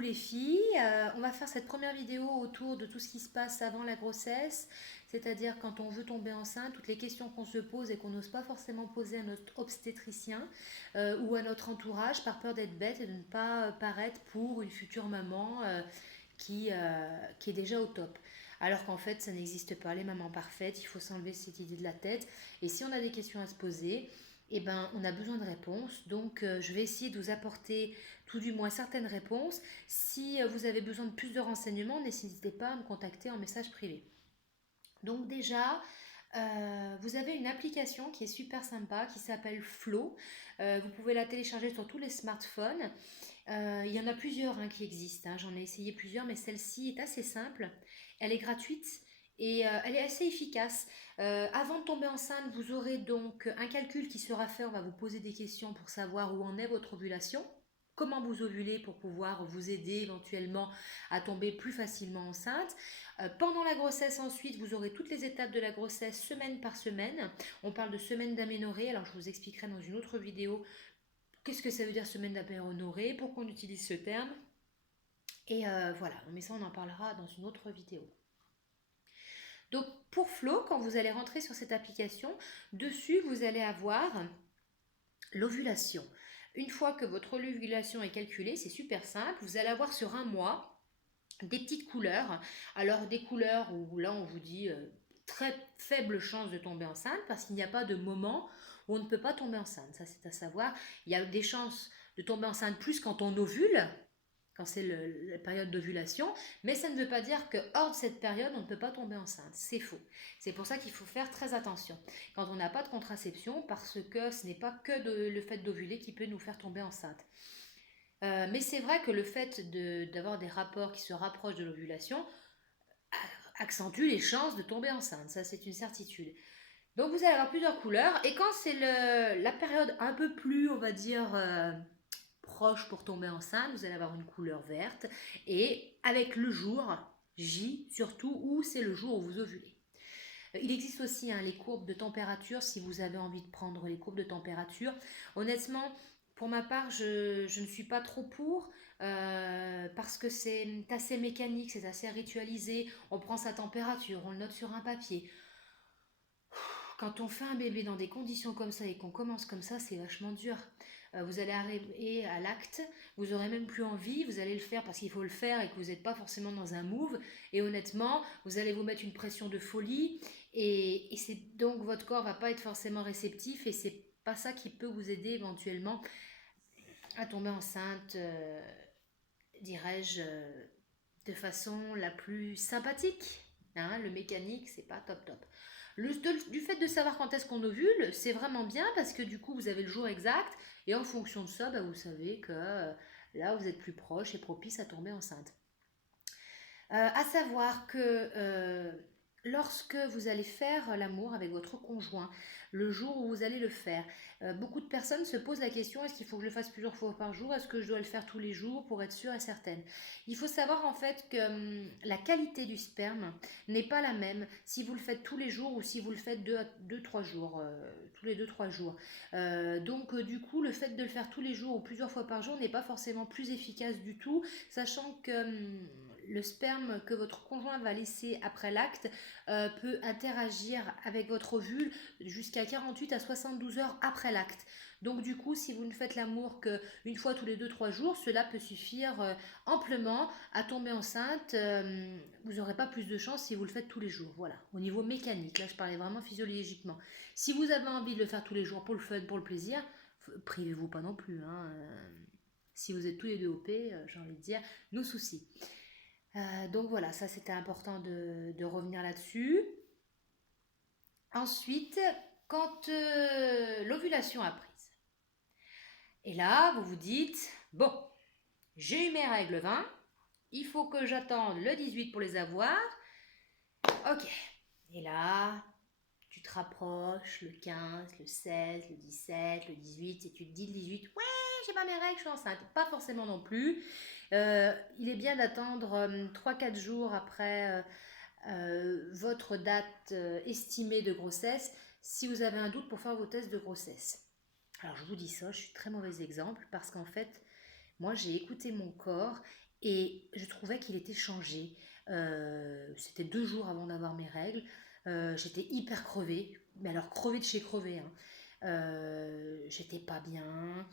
Coucou les filles, on va faire cette première vidéo autour de tout ce qui se passe avant la grossesse, c'est-à-dire quand on veut tomber enceinte, toutes les questions qu'on se pose et qu'on n'ose pas forcément poser à notre obstétricien ou à notre entourage par peur d'être bête et de ne pas paraître pour une future maman qui est déjà au top. Alors qu'en fait, ça n'existe pas, les mamans parfaites, il faut s'enlever cette idée de la tête. Et si on a des questions à se poser, eh ben, on a besoin de réponses. Donc, je vais essayer de vous apporter tout du moins certaines réponses. Si vous avez besoin de plus de renseignements, n'hésitez pas à me contacter en message privé. Donc déjà, vous avez une application qui est super sympa qui s'appelle Flow. Vous pouvez la télécharger sur tous les smartphones. Il y en a plusieurs qui existent, hein. J'en ai essayé plusieurs, mais celle-ci est assez simple. Elle est gratuite et elle est assez efficace. Avant de tomber enceinte, vous aurez donc un calcul qui sera fait. On va vous poser des questions pour savoir où en est votre ovulation. Comment vous ovulez pour pouvoir vous aider éventuellement à tomber plus facilement enceinte. Pendant la grossesse ensuite, vous aurez toutes les étapes de la grossesse semaine par semaine. On parle de semaine d'aménorrhée, alors je vous expliquerai dans une autre vidéo qu'est-ce que ça veut dire semaine d'aménorrhée, pourquoi on utilise ce terme. Et voilà, mais ça on en parlera dans une autre vidéo. Donc pour Flo, quand vous allez rentrer sur cette application, dessus vous allez avoir l'ovulation. Une fois que votre ovulation est calculée, c'est super simple, vous allez avoir sur un mois des petites couleurs. Alors des couleurs où là on vous dit très faible chance de tomber enceinte parce qu'il n'y a pas de moment où on ne peut pas tomber enceinte. Ça c'est à savoir. Il y a des chances de tomber enceinte plus quand on ovule, quand c'est la période d'ovulation, mais ça ne veut pas dire que hors de cette période, on ne peut pas tomber enceinte. C'est faux. C'est pour ça qu'il faut faire très attention quand on n'a pas de contraception, parce que ce n'est pas que le fait d'ovuler qui peut nous faire tomber enceinte. Mais c'est vrai que le fait d'avoir des rapports qui se rapprochent de l'ovulation accentue les chances de tomber enceinte. Ça, c'est une certitude. Donc, vous allez avoir plusieurs couleurs. Et quand c'est la période un peu plus, on va dire, proche pour tomber enceinte, vous allez avoir une couleur verte. Et avec le jour, J surtout, où c'est le jour où vous ovulez. Il existe aussi les courbes de température, si vous avez envie de prendre les courbes de température. Honnêtement, pour ma part, je ne suis pas trop pour, parce que c'est assez mécanique, c'est assez ritualisé. On prend sa température, on le note sur un papier. Quand on fait un bébé dans des conditions comme ça et qu'on commence comme ça, c'est vachement dur. Vous allez arriver à l'acte, vous aurez même plus envie, vous allez le faire parce qu'il faut le faire et que vous n'êtes pas forcément dans un move. Et honnêtement, vous allez vous mettre une pression de folie et c'est donc votre corps va pas être forcément réceptif et c'est pas ça qui peut vous aider éventuellement à tomber enceinte, dirais-je, de façon la plus sympathique. Le mécanique, c'est pas top top. Du fait de savoir quand est-ce qu'on ovule, c'est vraiment bien parce que du coup, vous avez le jour exact et en fonction de ça, vous savez que là, vous êtes plus proche et propice à tomber enceinte. À savoir que lorsque vous allez faire l'amour avec votre conjoint, le jour où vous allez le faire, beaucoup de personnes se posent la question, est-ce qu'il faut que je le fasse plusieurs fois par jour? Est-ce que je dois le faire tous les jours pour être sûre et certaine? Il faut savoir en fait que la qualité du sperme n'est pas la même si vous le faites tous les jours ou si vous le faites 2-3 jours, tous les 2-3 jours. Donc du coup, le fait de le faire tous les jours ou plusieurs fois par jour n'est pas forcément plus efficace du tout, sachant que le sperme que votre conjoint va laisser après l'acte peut interagir avec votre ovule jusqu'à 48 à 72 heures après l'acte. Donc du coup, si vous ne faites l'amour qu'une fois tous les 2-3 jours, cela peut suffire amplement à tomber enceinte. Vous n'aurez pas plus de chance si vous le faites tous les jours. Voilà, au niveau mécanique, là je parlais vraiment physiologiquement. Si vous avez envie de le faire tous les jours pour le fun, pour le plaisir, privez-vous pas non plus. Si vous êtes tous les deux OP, j'ai envie de dire, nos soucis. Donc voilà, ça c'était important de revenir là-dessus. Ensuite, quand l'ovulation a prise, et là vous vous dites, bon, j'ai eu mes règles 20, il faut que j'attende le 18 pour les avoir. Ok, et là, tu te rapproches le 15, le 16, le 17, le 18, et tu te dis le 18, ouais, j'ai pas mes règles, je suis enceinte. Pas forcément non plus. Il est bien d'attendre 3-4 jours après votre date estimée de grossesse si vous avez un doute pour faire vos tests de grossesse. Alors je vous dis ça, je suis très mauvais exemple parce qu'en fait, moi j'ai écouté mon corps et je trouvais qu'il était changé. C'était 2 jours avant d'avoir mes règles. J'étais hyper crevée, mais alors crevée de chez crevée, hein. J'étais pas bien,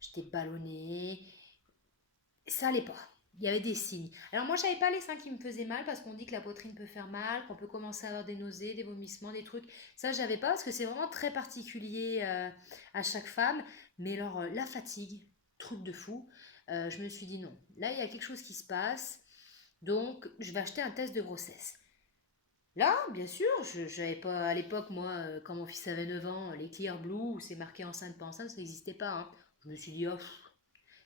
j'étais ballonnée, ça allait pas. Il y avait des signes. Alors moi, j'avais pas les seins qui me faisaient mal parce qu'on dit que la poitrine peut faire mal, qu'on peut commencer à avoir des nausées, des vomissements, des trucs. Ça, j'avais pas parce que c'est vraiment très particulier à chaque femme. Mais alors, la fatigue, truc de fou. Je me suis dit non. Là, il y a quelque chose qui se passe. Donc, je vais acheter un test de grossesse. Là, bien sûr, je n'avais pas à l'époque, moi, quand mon fils avait 9 ans, les Clear Blue où c'est marqué enceinte, pas enceinte, ça n'existait pas, hein. Je me suis dit, oh,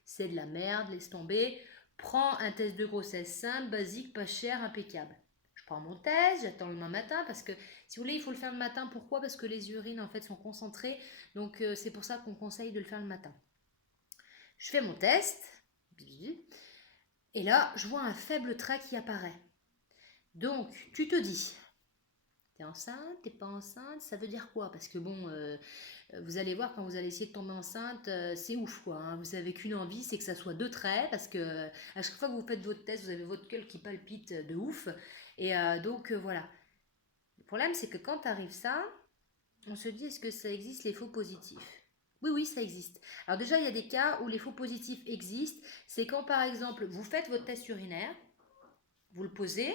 c'est de la merde, laisse tomber. Prends un test de grossesse simple, basique, pas cher, impeccable. Je prends mon test, j'attends le lendemain matin parce que si vous voulez, il faut le faire le matin. Pourquoi? Parce que les urines en fait sont concentrées, donc c'est pour ça qu'on conseille de le faire le matin. Je fais mon test et là, je vois un faible trait qui apparaît. Donc, tu te dis, t'es enceinte, t'es pas enceinte, ça veut dire quoi? Parce que bon, vous allez voir quand vous allez essayer de tomber enceinte, c'est ouf quoi, hein. Vous avez qu'une envie, c'est que ça soit 2 traits, parce que à chaque fois que vous faites votre test, vous avez votre cœur qui palpite de ouf. Et donc voilà. Le problème, c'est que quand arrive ça, on se dit, est-ce que ça existe les faux positifs? Oui, oui, ça existe. Alors déjà, il y a des cas où les faux positifs existent. C'est quand par exemple, vous faites votre test urinaire, vous le posez,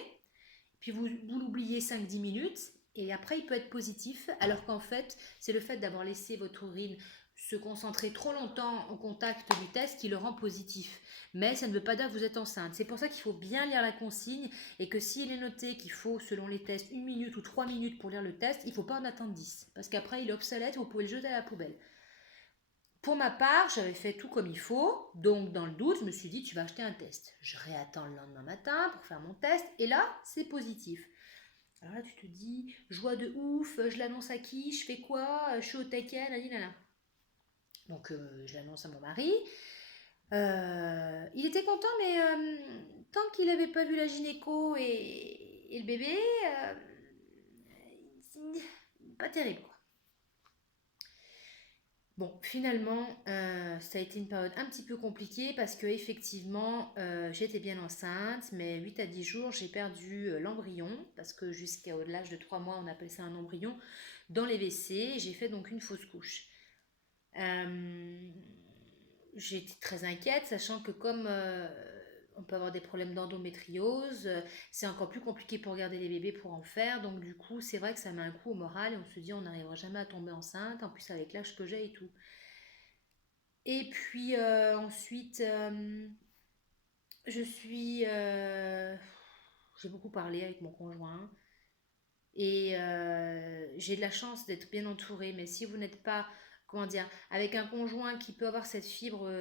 puis vous l'oubliez 5-10 minutes, et après il peut être positif, alors qu'en fait, c'est le fait d'avoir laissé votre urine se concentrer trop longtemps au contact du test qui le rend positif. Mais ça ne veut pas dire que vous êtes enceinte. C'est pour ça qu'il faut bien lire la consigne, et que s'il est noté qu'il faut, selon les tests, 1 minute ou 3 minutes pour lire le test, il ne faut pas en attendre 10, parce qu'après il est obsolète, vous pouvez le jeter à la poubelle. Pour ma part, j'avais fait tout comme il faut, donc dans le doute, je me suis dit, tu vas acheter un test. Je réattends le lendemain matin pour faire mon test, et là, c'est positif. Alors là, tu te dis, joie de ouf, je l'annonce à qui? Je fais quoi? Je suis au taquet, nanana. Donc, je l'annonce à mon mari. Il était content, mais tant qu'il n'avait pas vu la gynéco et le bébé, pas terrible, quoi. Bon, finalement, ça a été une période un petit peu compliquée parce que effectivement, j'étais bien enceinte, mais 8 à 10 jours, j'ai perdu l'embryon parce que jusqu'à l'âge de 3 mois, on appelle ça un embryon dans les WC. J'ai fait donc une fausse couche. Euh, J'étais très inquiète, sachant que comme on peut avoir des problèmes d'endométriose, c'est encore plus compliqué pour garder les bébés pour en faire. Donc du coup, c'est vrai que ça met un coup au moral et on se dit on n'arrivera jamais à tomber enceinte, en plus avec l'âge que j'ai et tout. Et puis ensuite, je suis... j'ai beaucoup parlé avec mon conjoint et j'ai de la chance d'être bien entourée. Mais si vous n'êtes pas, comment dire, avec un conjoint qui peut avoir cette fibre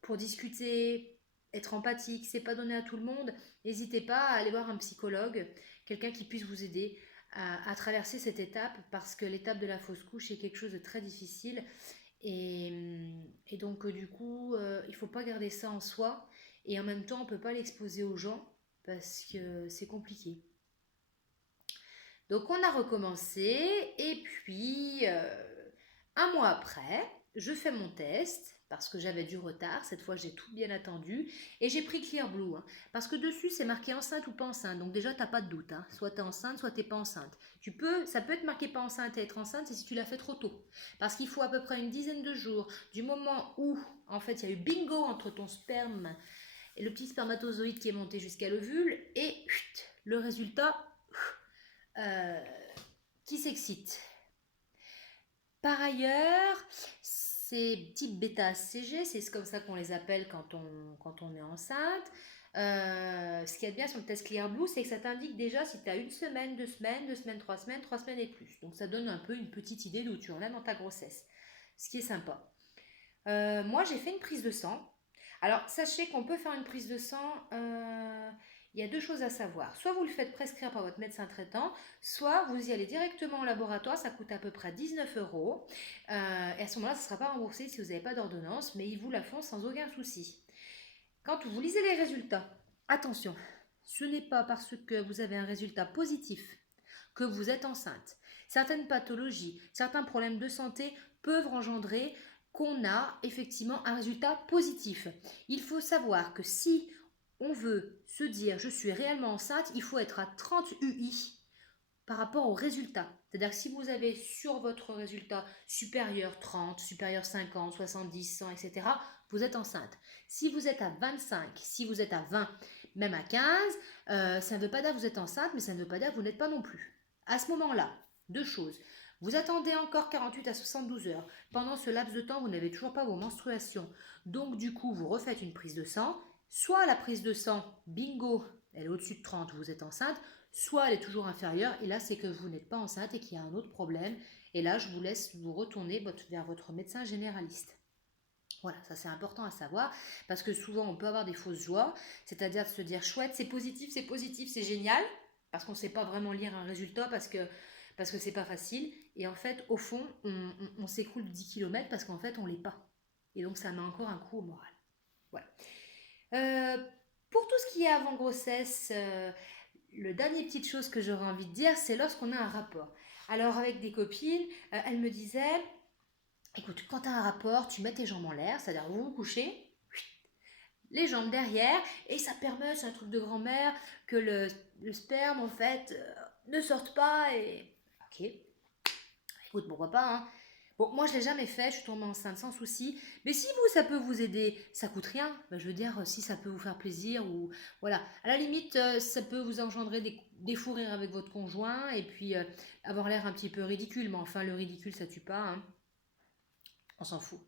pour discuter, être empathique, c'est pas donné à tout le monde, n'hésitez pas à aller voir un psychologue, quelqu'un qui puisse vous aider à traverser cette étape parce que l'étape de la fausse couche est quelque chose de très difficile et donc du coup il faut pas garder ça en soi et en même temps on peut pas l'exposer aux gens parce que c'est compliqué. Donc on a recommencé et puis 1 mois après, je fais mon test parce que j'avais du retard. Cette fois, j'ai tout bien attendu et j'ai pris Clear Blue, hein, parce que dessus c'est marqué enceinte ou pas enceinte. Donc déjà t'as pas de doute, hein. Soit t'es enceinte, soit t'es pas enceinte. Ça peut être marqué pas enceinte et être enceinte, c'est si tu l'as fait trop tôt, parce qu'il faut à peu près une dizaine de jours du moment où en fait il y a eu bingo entre ton sperme et le petit spermatozoïde qui est monté jusqu'à l'ovule et le résultat euh, qui s'excite. Par ailleurs, ces types bêta-HCG, c'est comme ça qu'on les appelle quand on est enceinte. Ce qui est bien sur le test Clear Blue, c'est que ça t'indique déjà si tu as 1 semaine, 2 semaines, 2 semaines, 3 semaines, 3 semaines et plus. Donc ça donne un peu une petite idée d'où tu en es dans ta grossesse, ce qui est sympa. Moi, j'ai fait une prise de sang. Alors, sachez qu'on peut faire une prise de sang. Il y a 2 choses à savoir. Soit vous le faites prescrire par votre médecin traitant, soit vous y allez directement au laboratoire. Ça coûte à peu près 19 euros. Et à ce moment-là, ça ne sera pas remboursé si vous n'avez pas d'ordonnance, mais ils vous la font sans aucun souci. Quand vous lisez les résultats, attention, ce n'est pas parce que vous avez un résultat positif que vous êtes enceinte. Certaines pathologies, certains problèmes de santé peuvent engendrer qu'on a effectivement un résultat positif. Il faut savoir que si on veut se dire je suis réellement enceinte, il faut être à 30 UI par rapport au résultat. C'est-à-dire que si vous avez sur votre résultat supérieur 30, supérieur 50, 70, 100, etc., vous êtes enceinte. Si vous êtes à 25, si vous êtes à 20, même à 15, ça ne veut pas dire que vous êtes enceinte, mais ça ne veut pas dire que vous n'êtes pas non plus. À ce moment-là, deux choses. Vous attendez encore 48 à 72 heures. Pendant ce laps de temps, vous n'avez toujours pas vos menstruations. Donc du coup, vous refaites une prise de sang. Soit la prise de sang, bingo, elle est au-dessus de 30, vous êtes enceinte, soit elle est toujours inférieure, et là c'est que vous n'êtes pas enceinte et qu'il y a un autre problème. Et là, je vous laisse vous retourner vers votre médecin généraliste. Voilà, ça c'est important à savoir, parce que souvent on peut avoir des fausses joies, c'est-à-dire de se dire chouette, c'est positif, c'est génial, parce qu'on ne sait pas vraiment lire un résultat, parce que c'est pas facile, et en fait au fond on s'écoule de 10 km parce qu'en fait on l'est pas. Et donc ça met encore un coup au moral. Voilà. Pour tout ce qui est avant grossesse, le dernier petite chose que j'aurais envie de dire, c'est lorsqu'on a un rapport. Alors avec des copines, elles me disaient, écoute, quand tu as un rapport, tu mets tes jambes en l'air, c'est-à-dire vous vous couchez, les jambes derrière, et ça permet, c'est un truc de grand-mère, que le sperme en fait ne sorte pas, et ok, écoute, pourquoi pas, hein. Bon, moi je l'ai jamais fait, je suis tombée enceinte sans souci, mais si vous, ça peut vous aider, ça coûte rien, ben, je veux dire, si ça peut vous faire plaisir, ou voilà, à la limite, ça peut vous engendrer des fous rires avec votre conjoint, et puis avoir l'air un petit peu ridicule, mais enfin le ridicule ça tue pas, hein. On s'en fout.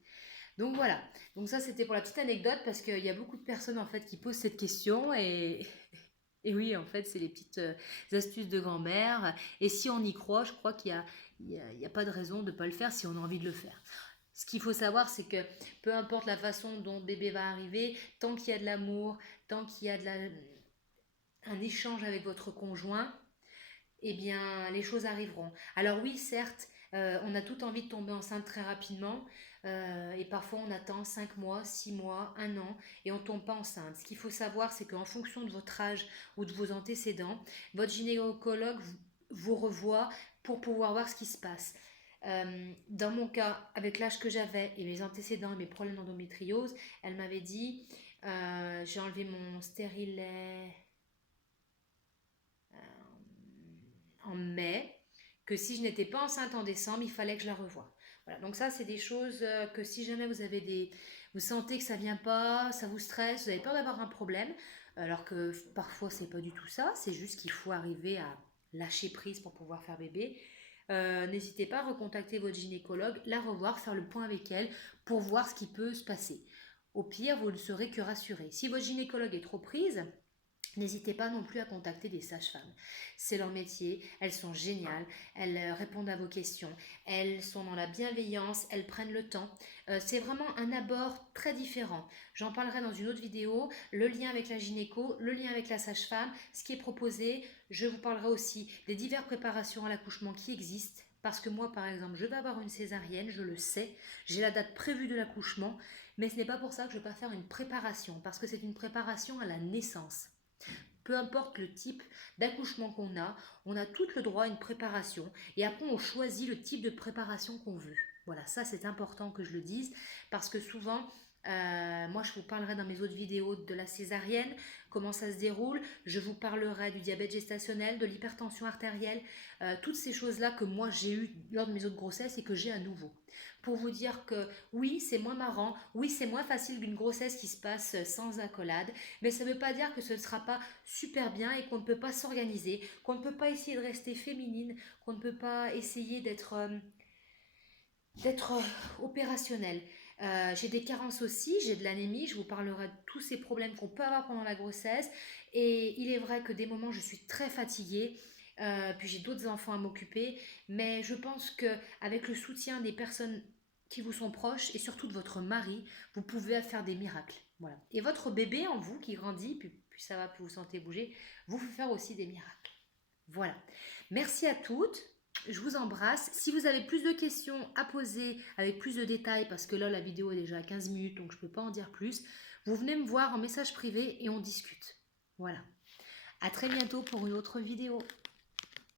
Donc voilà, donc ça c'était pour la petite anecdote, parce qu'il y a beaucoup de personnes en fait qui posent cette question, et oui, en fait c'est les petites astuces de grand-mère, et si on y croit, je crois qu'il y a pas de raison de ne pas le faire si on a envie de le faire. Ce qu'il faut savoir, c'est que peu importe la façon dont le bébé va arriver, tant qu'il y a de l'amour, tant qu'il y a un échange avec votre conjoint, eh bien, les choses arriveront. Alors oui, certes, on a tout envie de tomber enceinte très rapidement, et parfois on attend 5 mois, 6 mois, un an, et on ne tombe pas enceinte. Ce qu'il faut savoir, c'est qu'en fonction de votre âge ou de vos antécédents, votre gynécologue vous revoit pour pouvoir voir ce qui se passe. Dans mon cas, avec l'âge que j'avais et mes antécédents et mes problèmes d'endométriose, elle m'avait dit, j'ai enlevé mon stérilet en mai, que si je n'étais pas enceinte en décembre, il fallait que je la revoie. Voilà, donc ça, c'est des choses que si jamais vous sentez que ça vient pas, ça vous stresse, vous avez peur d'avoir un problème, alors que parfois c'est pas du tout ça, c'est juste qu'il faut arriver à lâcher prise pour pouvoir faire bébé. N'hésitez pas à recontacter votre gynécologue, la revoir, faire le point avec elle pour voir ce qui peut se passer. Au pire, vous ne serez que rassuré. Si votre gynécologue est trop prise, n'hésitez pas non plus à contacter des sages-femmes. C'est leur métier, elles sont géniales, elles répondent à vos questions, elles sont dans la bienveillance, elles prennent le temps. C'est vraiment un abord très différent. J'en parlerai dans une autre vidéo, le lien avec la gynéco, le lien avec la sage-femme, ce qui est proposé. Je vous parlerai aussi des diverses préparations à l'accouchement qui existent. Parce que moi, par exemple, je vais avoir une césarienne, je le sais, j'ai la date prévue de l'accouchement, mais ce n'est pas pour ça que je ne vais pas faire une préparation, parce que c'est une préparation à la naissance. Peu importe le type d'accouchement qu'on on a tout le droit à une préparation. Et après, on choisit le type de préparation qu'on veut. Voilà, ça c'est important que je le dise, parce que souvent, moi je vous parlerai dans mes autres vidéos de la césarienne, comment ça se déroule, je vous parlerai du diabète gestationnel, de l'hypertension artérielle, toutes ces choses-là que moi j'ai eues lors de mes autres grossesses et que j'ai à nouveau. Pour vous dire que oui, c'est moins marrant, oui, c'est moins facile qu'une grossesse qui se passe sans accolade, mais ça ne veut pas dire que ce ne sera pas super bien et qu'on ne peut pas s'organiser, qu'on ne peut pas essayer de rester féminine, qu'on ne peut pas essayer d'être opérationnel. J'ai des carences aussi, j'ai de l'anémie, je vous parlerai de tous ces problèmes qu'on peut avoir pendant la grossesse, et il est vrai que des moments je suis très fatiguée, puis j'ai d'autres enfants à m'occuper, mais je pense qu'avec le soutien des personnes qui vous sont proches et surtout de votre mari, vous pouvez faire des miracles. Voilà. Et votre bébé en vous qui grandit, puis ça va, puis vous sentez bouger, vous pouvez faire aussi des miracles. Voilà. Merci à toutes. Je vous embrasse. Si vous avez plus de questions à poser avec plus de détails, parce que là la vidéo est déjà à 15 minutes, donc je ne peux pas en dire plus, vous venez me voir en message privé et on discute. Voilà. À très bientôt pour une autre vidéo.